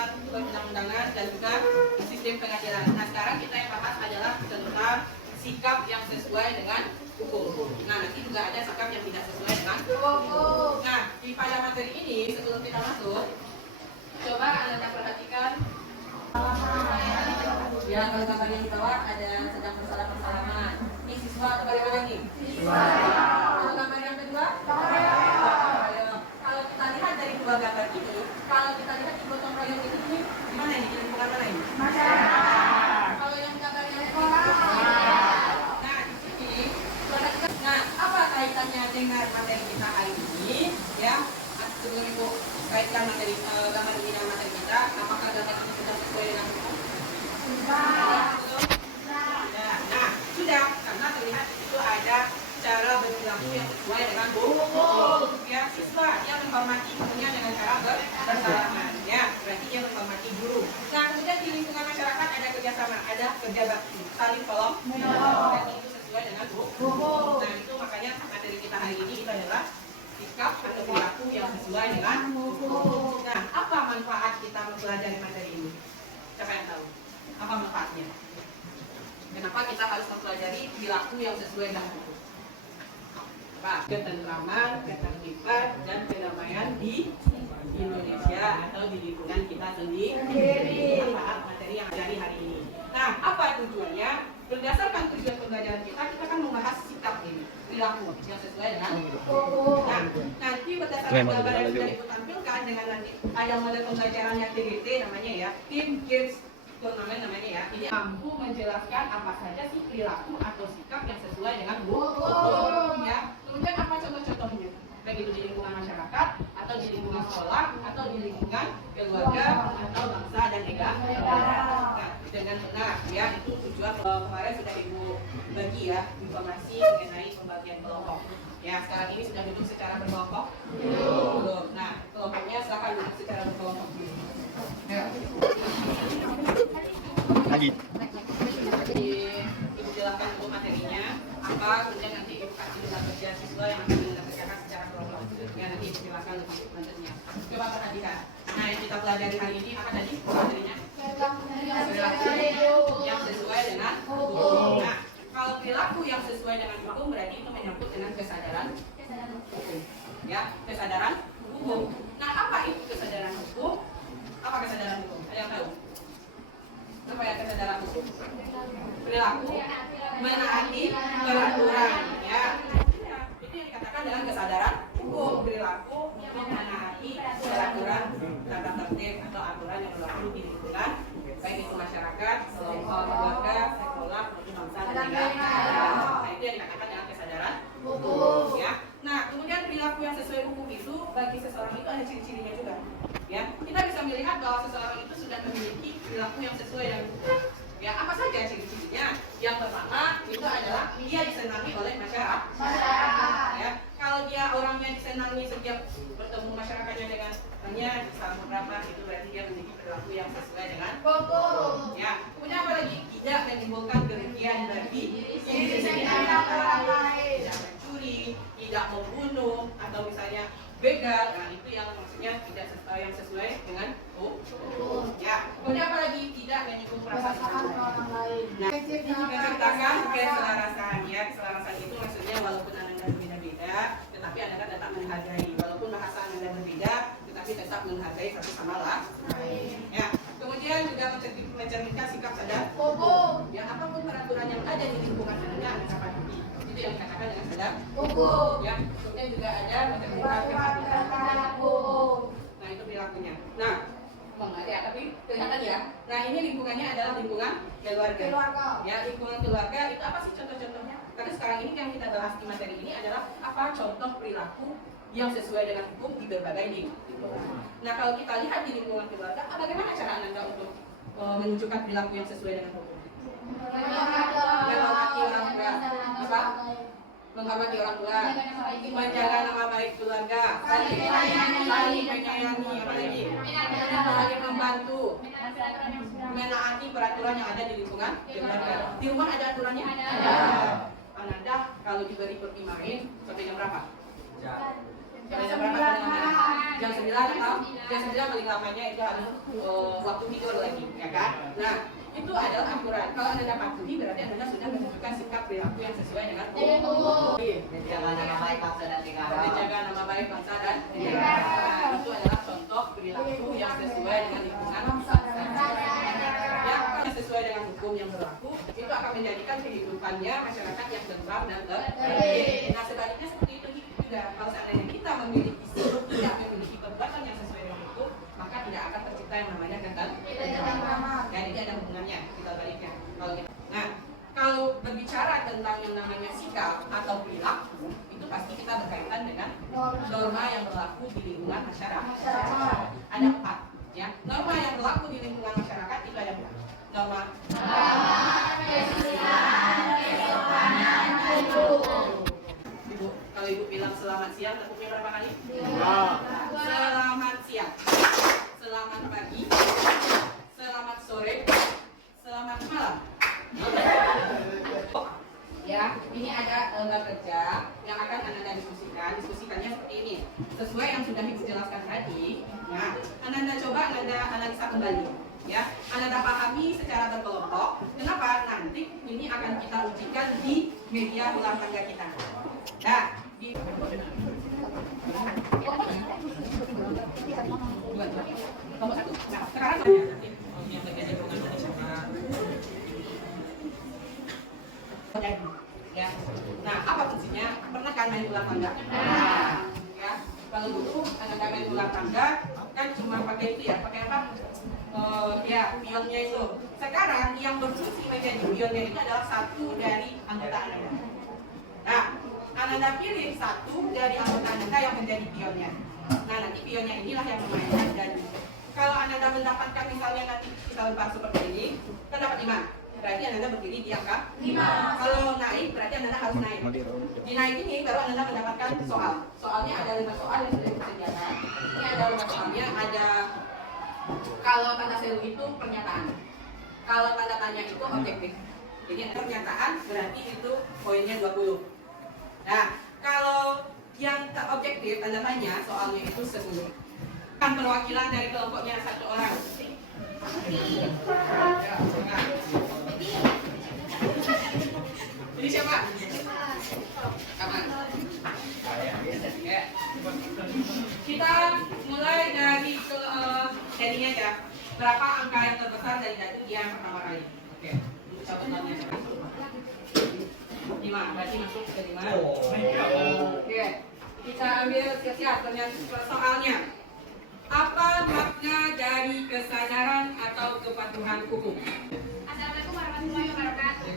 tentang perundang-undangan dan juga sistem pengadilan. Nah, sekarang kita yang bahas adalah tentang sikap yang sesuai dengan hukum. Nah, nanti juga ada sikap yang tidak sesuai dengan hukum. Nah, di pada materi ini sebelum kita masuk, coba Anda perhatikan. Ya, kalau gambar yang di bawah ada sedang bersalaman. Ini siswa atau bagaimana nih? Siswa. Kalau gambar yang kedua? Kalau kita lihat dari dua gambar ini, kalau kita lihat di gotong royong ini, gimana ini? Di lingkungan mana ini? Masyarakat. Kalau yang gambar yang sekolah? Nah, di sini, nah, apa kaitannya dengan materi kita hari ini? Ya, sebelum Ibu kaitkan materi gambar ini dengan materi kita, apakah gambar ini sudah sesuai dengan hukum? Nah, sudah, karena terlihat itu ada cara berperilaku yang sesuai dengan hukum. Ya, siswa dia menghormati gurunya dengan cara bersalaman. Ya, berarti dia menghormati guru. Nah, kemudian di lingkungan masyarakat ada kerjasama, ada kerja bakti, saling tolong menolong. Berarti itu sesuai dengan hukum. Nah, itu makanya materi kita hari ini itu adalah sikap atau perilaku yang sesuai dengan hukum. Nah, apa manfaat kita mempelajari materi ini? Siapa yang tahu? Apa manfaatnya? Kenapa kita harus mempelajari perilaku yang sesuai dengan hukum? Ketentraman, ketertiban, dan kedamaian di Indonesia atau di lingkungan kita sendiri. Manfaat materi yang dari hari ini. Nah, apa tujuannya? Berdasarkan tujuan pembelajaran kita akan membahas sikap ini, perilaku yang sesuai dengan hukum. Nah, nanti berdasarkan gambar yang sudah Ibu tampilkan dengan nanti ada model pembelajaran yang TGT namanya ya, Team Games Turnamen namanya ya. Ini mampu menjelaskan apa saja sih perilaku atau sikap yang sesuai dengan hukum ya. Kemudian apa contoh-contohnya? Baik itu di lingkungan masyarakat atau di lingkungan sekolah atau di lingkungan keluarga atau bangsa dan negara. Nah, dengan benar ya, itu tujuan kemarin sudah Ibu bagi ya informasi mengenai pembagian kelompok. Ya, sekarang ini sudah duduk secara berkelompok? Belum. Nah, kelompoknya silakan duduk secara berkelompok dulu. Ya. Lagi. Ibu jelaskan dulu materinya apa, kemudian nanti Ibu kasih unit kerja siswa yang akan dikerjakan secara kelompok. Ya, nanti Ibu jelaskan lebih lanjutnya. Coba perhatikan. Nah, yang kita pelajari hari ini apa tadi materinya? Perilaku yang sesuai dengan hukum. Nah, kalau perilaku yang sesuai dengan hukum berarti itu menyangkut dengan kesadaran hukum. Ya, kesadaran hukum. Nah, apa itu kesadaran hukum? Apa kesadaran hukum? Ada yang tahu? Apa ya kesadaran hukum? Perilaku menaati peraturan, ya. Itu yang dikatakan dengan kesadaran hukum. Perilaku menaati peraturan tata tertib atau aturan yang berlaku di lingkungan, baik itu masyarakat, kelompok keluarga, sekolah, maupun bangsa dan negara. Nah, itu yang dikatakan dengan kesadaran hukum, ya. Nah, kemudian perilaku yang sesuai hukum itu bagi seseorang itu ada ciri-cirinya juga. Ya, kita bisa melihat bahwa seseorang itu sudah memiliki perilaku yang sesuai dengan hukum. Ya, apa saja ciri-cirinya? Yang pertama itu adalah dia disenangi oleh masyarakat. Ya, kalau dia orangnya disenangi setiap bertemu masyarakatnya dengan disambut ramah, itu berarti dia memiliki perilaku yang sesuai dengan hukum. Ya, kemudian apa lagi? Tidak menimbulkan kerugian bagi diri sendiri atau orang lain. Tidak mencuri, tidak membunuh, atau misalnya begal. Nah, itu yang maksudnya tidak yang sesuai dengan hukum. Ya, kemudian apa lagi? Tidak menyinggung perasaan orang lain. Nah, menciptakan keselarasan. Ya, keselarasan itu maksudnya walaupun Anda berbeda-beda, tetapi Anda kan tetap menghargai. Walaupun bahasa Anda berbeda, tetapi tetap menghargai satu sama lain. Ya, kemudian juga mencerminkan sikap sadar hukum. Ya, apapun peraturan yang ada di lingkungan Anda dapat patuhi. Itu yang dikatakan dengan sadar hukum. Ya, kemudian juga ada mencerminkan kepatuhan hukum. Nah, itu perilakunya. Nah, ya, tapi kelihatan ya. Nah, ini lingkungannya adalah lingkungan keluarga. Ya, lingkungan keluarga itu apa sih contoh-contohnya? Karena sekarang ini yang kita bahas di materi ini adalah apa contoh perilaku yang sesuai dengan hukum di berbagai lingkungan. Nah, kalau kita lihat di lingkungan keluarga, bagaimana cara Anda untuk menunjukkan perilaku yang sesuai dengan hukum? Menghormati orang tua, apa? Menghormati orang tua, menjaga nama baik keluarga, saling menyayangi, apa lagi? Saling membantu, menaati peraturan yang ada di lingkungan keluarga. Di rumah ada aturannya? Ada. Anda kalau diberi pergi main sampai jam berapa? Jam berapa namanya? Jam 9 atau jam 9 paling lamanya itu harus waktu tidur lagi, ya kan? Nah, itu adalah aturan. Kalau Anda patuhi berarti Anda sudah menunjukkan sikap perilaku yang sesuai dengan Menjaga nama baik bangsa dan negara. menjaga nama baik bangsa dan negara. Nah, itu adalah contoh perilaku yang sesuai dengan lingkungan bangsa. Yang sesuai dengan hukum yang berlaku itu akan menjadikan kehidupannya masyarakat yang tentram dan tertib. Nah, sebaliknya seperti itu juga. Kalau seandainya kita memiliki tidak memiliki perbuatan yang sesuai dengan hukum, maka tidak akan tercipta yang namanya ketentraman. Ya, jadi ada hubungannya kita baliknya. Nah, kalau berbicara tentang yang namanya sikap atau perilaku, itu pasti kita berkaitan dengan norma yang berlaku di lingkungan masyarakat. Ada 4, ya. Norma yang berlaku di lingkungan masyarakat itu ada 4. Norma Ibu, kalau Ibu bilang selamat siang, takutnya berapa kali? Selamat siang, selamat pagi, selamat sore, selamat malam. Ya, ini ada lembar kerja yang akan Anda diskusikan. Diskusikannya seperti ini. Sesuai yang sudah Ibu jelaskan tadi, nah, Anda coba Anda analisa kembali. Ya, Anda pahami secara berkelompok. Kenapa? Nanti ini akan kita ujikan di media ulang tangga kita. Nah, di nomor 1. Nah, sekarang yang berkaitan dengan Indonesia. Ya. Nah, apa fungsinya? Pernah kan main ulang tangga? Nah, ya. Kalau dulu Anda main ulang tangga kan cuma pakai itu ya, pakai apa? Ya, pionnya itu. Sekarang yang berfungsi menjadi pionnya itu adalah satu dari anggota Anda. Nah, Anda pilih satu dari anggota Anda yang menjadi pionnya. Nah, nanti pionnya inilah yang memainkan dan kalau Anda mendapatkan misalnya nanti kita lempar seperti ini, kan dapat 5. Berarti Anda berdiri di angka 5. Kalau naik berarti Anda harus naik. Di naik ini baru Anda mendapatkan soal. Soalnya ada 5 soal yang sudah disediakan. Ini ada 5 soalnya, ada kalau tanda seru itu pernyataan. Kalau tanda tanya itu objektif. Jadi pernyataan berarti itu poinnya 20. Nah, kalau yang tak objektif tanda tanya soalnya itu 10. Kan perwakilan dari kelompoknya 1 orang. Jadi siapa? Kapan? Ya. Kita mulai dari jadinya ya. Berapa angka yang terbesar dari datu yang pertama kali? Oke. Untuk catatannya siapa? 5. Berarti masuk ke 5. Oke. Kita ambil siap-siap soalnya. Apa makna dari kesadaran atau kepatuhan hukum? Assalamualaikum warahmatullahi wabarakatuh.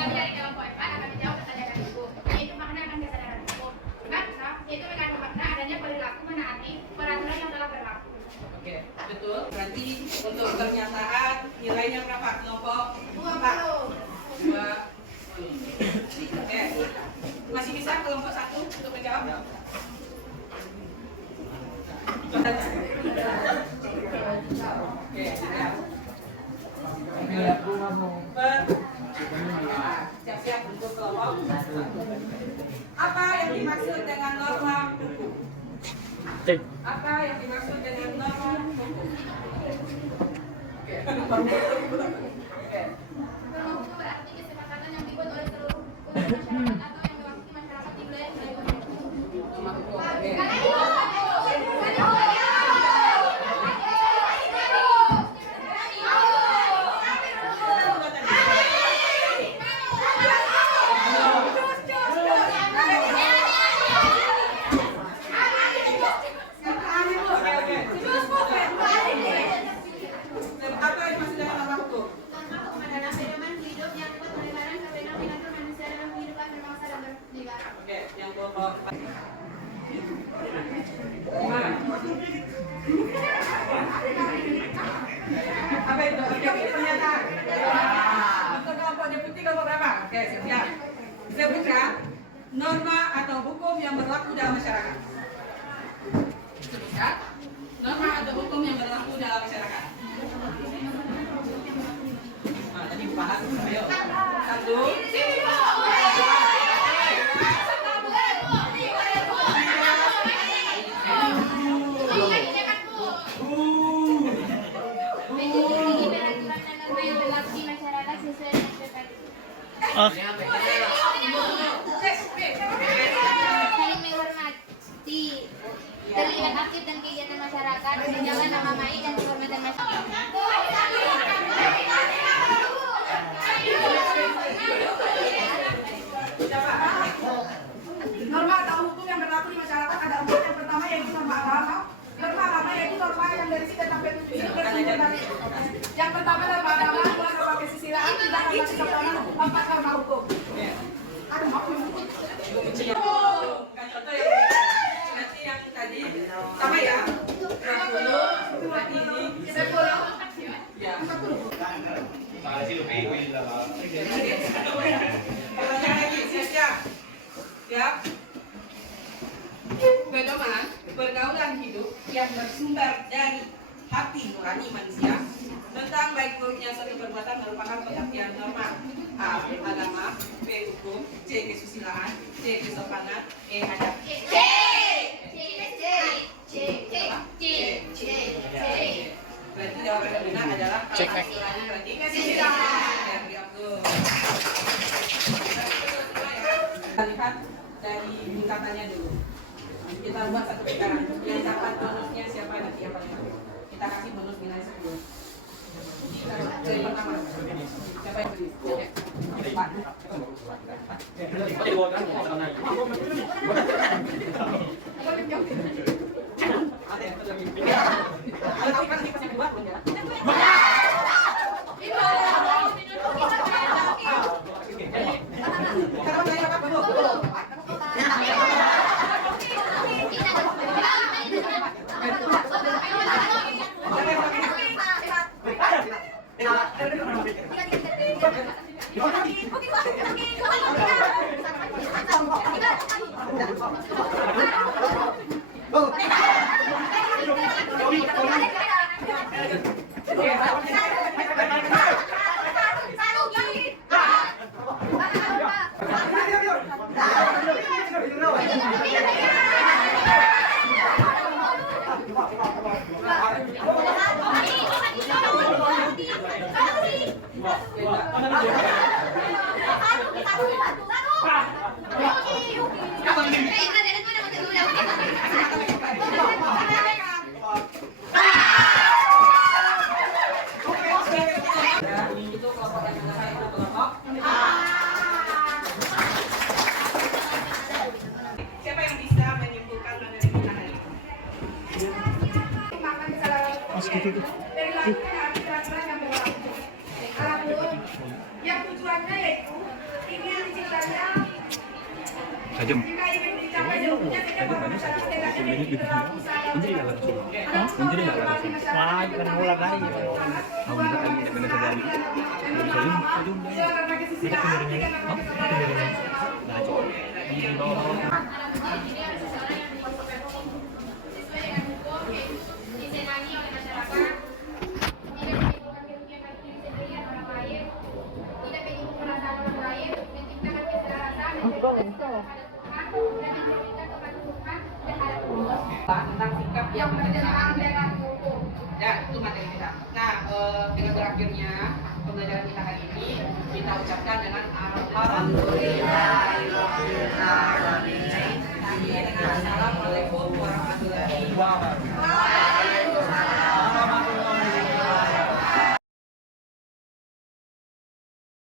Kami dari kelompok 4 akan menjawab kesadaran hukum, yaitu makna akan kesadaran hukum. Makna yaitu mengandung makna adanya perilaku menaati peraturan yang telah berlaku. Oke, betul. Berarti untuk pernyataan nilainya berapa kelompok? 20. Oke. Masih bisa kelompok 1 untuk menjawab? Oke, siap-siap untuk kelompok. Apa yang dimaksud dengan norma hukum? Apa yang dimaksud dengan norma hukum? Oke. Norma hukum berarti kesepakatan yang dibuat oleh seluruh masyarakat atau yang mewakili masyarakat di wilayah wilayah. Norma hukum. Oke. Apa itu? Oke, pernyataan. Untuk kelompok deputi kelompok berapa? Oke, siap. Sebutkan norma atau hukum yang berlaku dalam masyarakat. Sebutkan norma atau hukum yang berlaku dalam masyarakat. Nah, tadi bahas. Ayo. 1. Saling menghormati, terlibat aktif dan kegiatan masyarakat, menjaga nama baik dan kehormatan masyarakat. Norma atau hukum yang berlaku di masyarakat ada 4. Yang pertama yaitu norma agama. Norma agama yaitu norma yang dari sini sampai bersumber dari. Yang pertama norma agama, 2 norma kesusilaan, 3 norma kesopanan, 4 norma hukum. Ada mau Contoh yang nanti yang tadi sama ya. 20 berarti ini 10. Ya. Pertanyaan lagi, siap-siap. Siap. Pedoman pergaulan hidup yang bersumber dari hati nurani manusia tentang baik buruknya suatu perbuatan merupakan pengertian norma A. Agama, B. Hukum, C. Kesusilaan, D. Kesopanan, E. Adab. Berarti jawaban yang benar adalah kesusilaan. Berarti kesusilaan. Kita lihat dari tingkatannya dulu. Kita buat satu putaran. Yang dapat bonusnya siapa nanti yang paling banyak? Kita kasih bonus nilai 10. Dari pertama. Siapa yang beri? Pak. Kalau kan ini pas yang kedua belum ya? Kalau saya dapat belum? Siapa yang bisa menyimpulkan materi kita hari ini? Perilaku dan aturan yang berlaku. Adapun yang tujuannya yaitu ingin diciptanya jika ingin dicapai seluruhnya tidak pada masyarakat tidak memiliki perilaku usaha yang tentang sikap yang bertentangan dengan hukum. Ya, itu materi kita. Nah, dengan berakhirnya pembelajaran kita hari ini, kita ucapkan dengan Alhamdulillahirobbilalamin. Assalamualaikum warahmatullahi wabarakatuh.